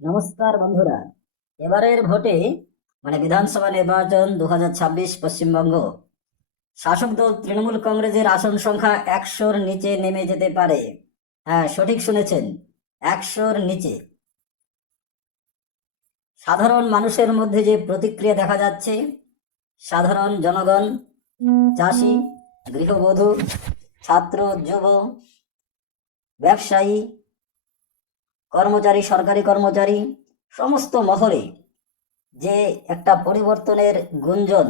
নমস্কার বন্ধুরা। এবারের ভোটে বিধানসভা নির্বাচন 2026 পশ্চিমবঙ্গ, শাসক দল তৃণমূল কংগ্রেসের আসন সংখ্যা 100-র নিচে নেমে যেতে পারে। হ্যাঁ, সঠিক শুনেছেন, 100-র নিচে। সাধারণ মানুষের মধ্যে যে প্রতিক্রিয়া দেখা যাচ্ছে, সাধারণ জনগণ, চাষি, গৃহবধূ, ছাত্র, যুব, ব্যবসায়ী, কর্মচারী, সরকারি কর্মচারী, সমস্ত মহলে যে একটা পরিবর্তনের গুঞ্জন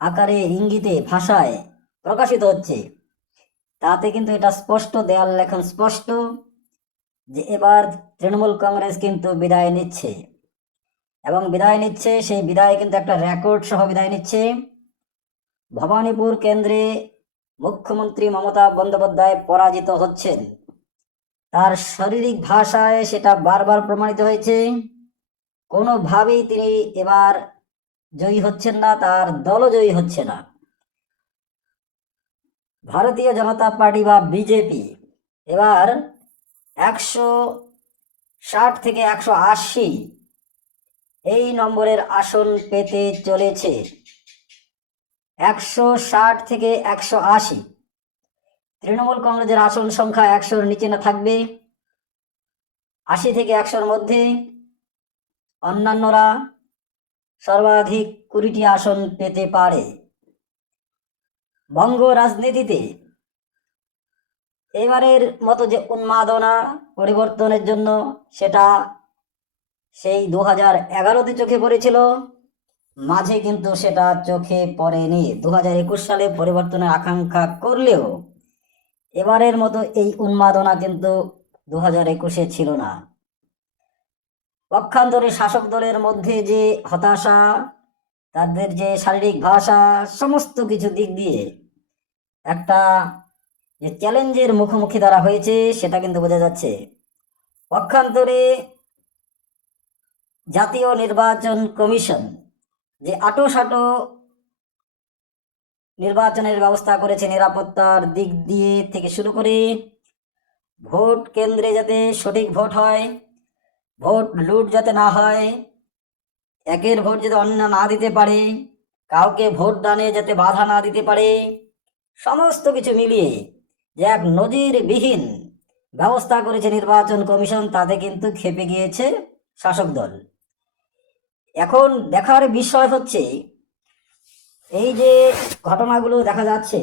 আকারে, ইঙ্গিতে, ভাষায় প্রকাশিত হচ্ছে, তাতে কিন্তু এটা স্পষ্ট, দেয়াল লেখন স্পষ্ট যে এবার তৃণমূল কংগ্রেস কিন্তু বিদায় নিচ্ছে। এবং বিদায় নিচ্ছে, সেই বিদায় কিন্তু একটা রেকর্ড সহ বিদায় নিচ্ছে। ভবানীপুর কেন্দ্রে মুখ্যমন্ত্রী মমতা বন্দ্যোপাধ্যায় পরাজিত হচ্ছেন। তার শারীরিক ভাষায় সেটা বারবার প্রমাণিত হয়েছে। কোনোভাবেই তিনি এবার জয়ী হচ্ছেন না, তার দলও জয়ী হচ্ছে না। ভারতীয় জনতা পার্টি বা বিজেপি এবার 160 থেকে 180 এই নম্বরের আসন পেতে চলেছে। 160 থেকে 180। তৃণমূল কংগ্রেসের আসন সংখ্যা 100-র নিচে না থাকবে, 80 থেকে 100-র মধ্যে। অন্যান্যরা সর্বাধিক 20টি আসন পেতে পারে। বঙ্গ রাজনীতিতে এবারের মতো যে উন্মাদনা পরিবর্তনের জন্য, সেটা সেই 2011-তে চোখে পড়েছিল, মাঝে কিন্তু সেটা চোখে পড়েনি। 2021 সালে পরিবর্তনের আকাঙ্ক্ষা করলেও এবারের মতো এই উন্মাদনা কিন্তু 2021-এ ছিল না। পক্ষান্তরে শাসক দলের মধ্যে যে হতাশা, তাদের যে শারীরিক ভাষা, সমস্ত কিছু দিক দিয়ে একটা যে চ্যালেঞ্জের মুখোমুখি তারা হয়েছে, সেটা কিন্তু বোঝা যাচ্ছে। পক্ষান্তরে জাতীয় নির্বাচন কমিশন যে আঁটোসাঁটো নির্বাচনের ব্যবস্থা করেছে, নিরাপত্তার দিক দিয়ে থেকে শুরু করে ভোট কেন্দ্রে যাতে সঠিক ভোট হয়, ভোট লুট যাতে না হয়, একের ভোট যাতে অন্য না দিতে পারে, কাউকে ভোট দানে যাতে বাধা না দিতে পারে, সমস্ত কিছু মিলিয়ে যে এক নজিরবিহীন ব্যবস্থা করেছে নির্বাচন কমিশন, তাতে কিন্তু খেপে গিয়েছে শাসক দল। এখন দেখার বিষয় হচ্ছে, এই যে ঘটনাগুলো দেখা যাচ্ছে,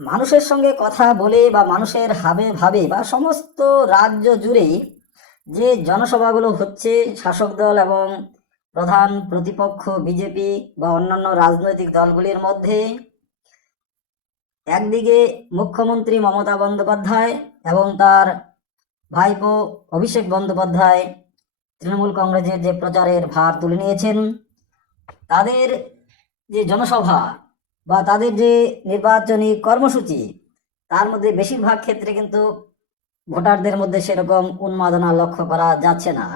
মানুষের সঙ্গে কথা বলে বা মানুষের হাবে ভাবে বা সমস্ত রাজ্য জুড়ে যে জনসভাগুলো হচ্ছে শাসক দল এবং প্রধান প্রতিপক্ষ বিজেপি বা অন্যান্য রাজনৈতিক দলগুলির মধ্যে, একদিকে মুখ্যমন্ত্রী মমতা বন্দ্যোপাধ্যায় এবং তার ভাইপো অভিষেক বন্দ্যোপাধ্যায় তৃণমূল কংগ্রেসের যে প্রচারের ভার তুলে নিয়েছেন, তাদের যে জনসভা বা তাদের যে নির্বাচনী কর্মসূচি, তার মধ্যে বেশিরভাগ ক্ষেত্রে কিন্তু ভোটারদের মধ্যে সেরকম উন্মাদনা লক্ষ্য করা যাচ্ছে না।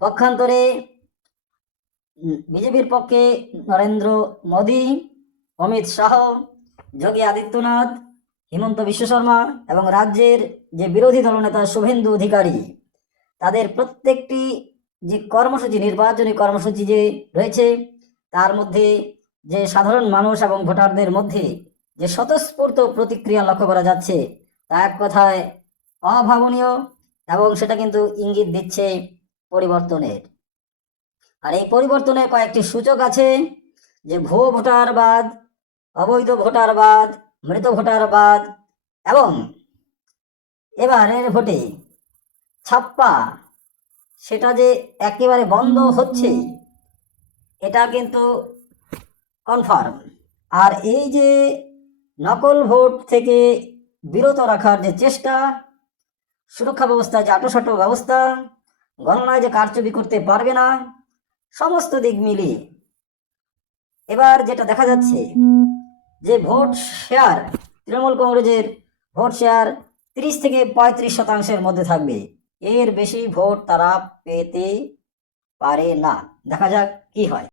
পক্ষান্তরে বিজেপির পক্ষে নরেন্দ্র মোদী, অমিত শাহ, যোগী আদিত্যনাথ, হিমন্ত বিশ্ব শর্মা এবং রাজ্যের যে বিরোধী দলনেতা শুভেন্দু অধিকারী, তাদের প্রত্যেকটি যে কর্মসূচি, নির্বাচনী কর্মসূচি যে রয়েছে, তার মধ্যে যে সাধারণ মানুষ এবং ভোটারদের মধ্যে যে স্বতঃস্ফূর্ত প্রতিক্রিয়া লক্ষ্য করা যাচ্ছে, তা এক কথায় অভাবনীয়, এবং সেটা কিন্তু ইঙ্গিত দিচ্ছে পরিবর্তনের। আর এই পরিবর্তনের কয়েকটি সূচক আছে, যে ভুয়ো ভোটারবাদ, অবৈধ ভোটারবাদ, মৃত ভোটারবাদ, এবং এবারের ভোটে ছাপ্পা সেটা যে একেবারে বন্ধ হচ্ছে, এটা কিন্তু কনফার্ম। আর এই যে নকল ভোট থেকে বিরত রাখার যে চেষ্টা, সুরক্ষা ব্যবস্থা যে আঁটোসাঁটো ব্যবস্থা, গণনায় যে কারচুপি করতে পারবে না, সমস্ত দিক মিলিয়ে এবার যেটা দেখা যাচ্ছে, যে ভোট শেয়ার, তৃণমূল কংগ্রেসের ভোট শেয়ার 30 থেকে 35% মধ্যে থাকবে। এর বেশি ভোট তারা পেতে পারে না। দেখা যাক কি হয়।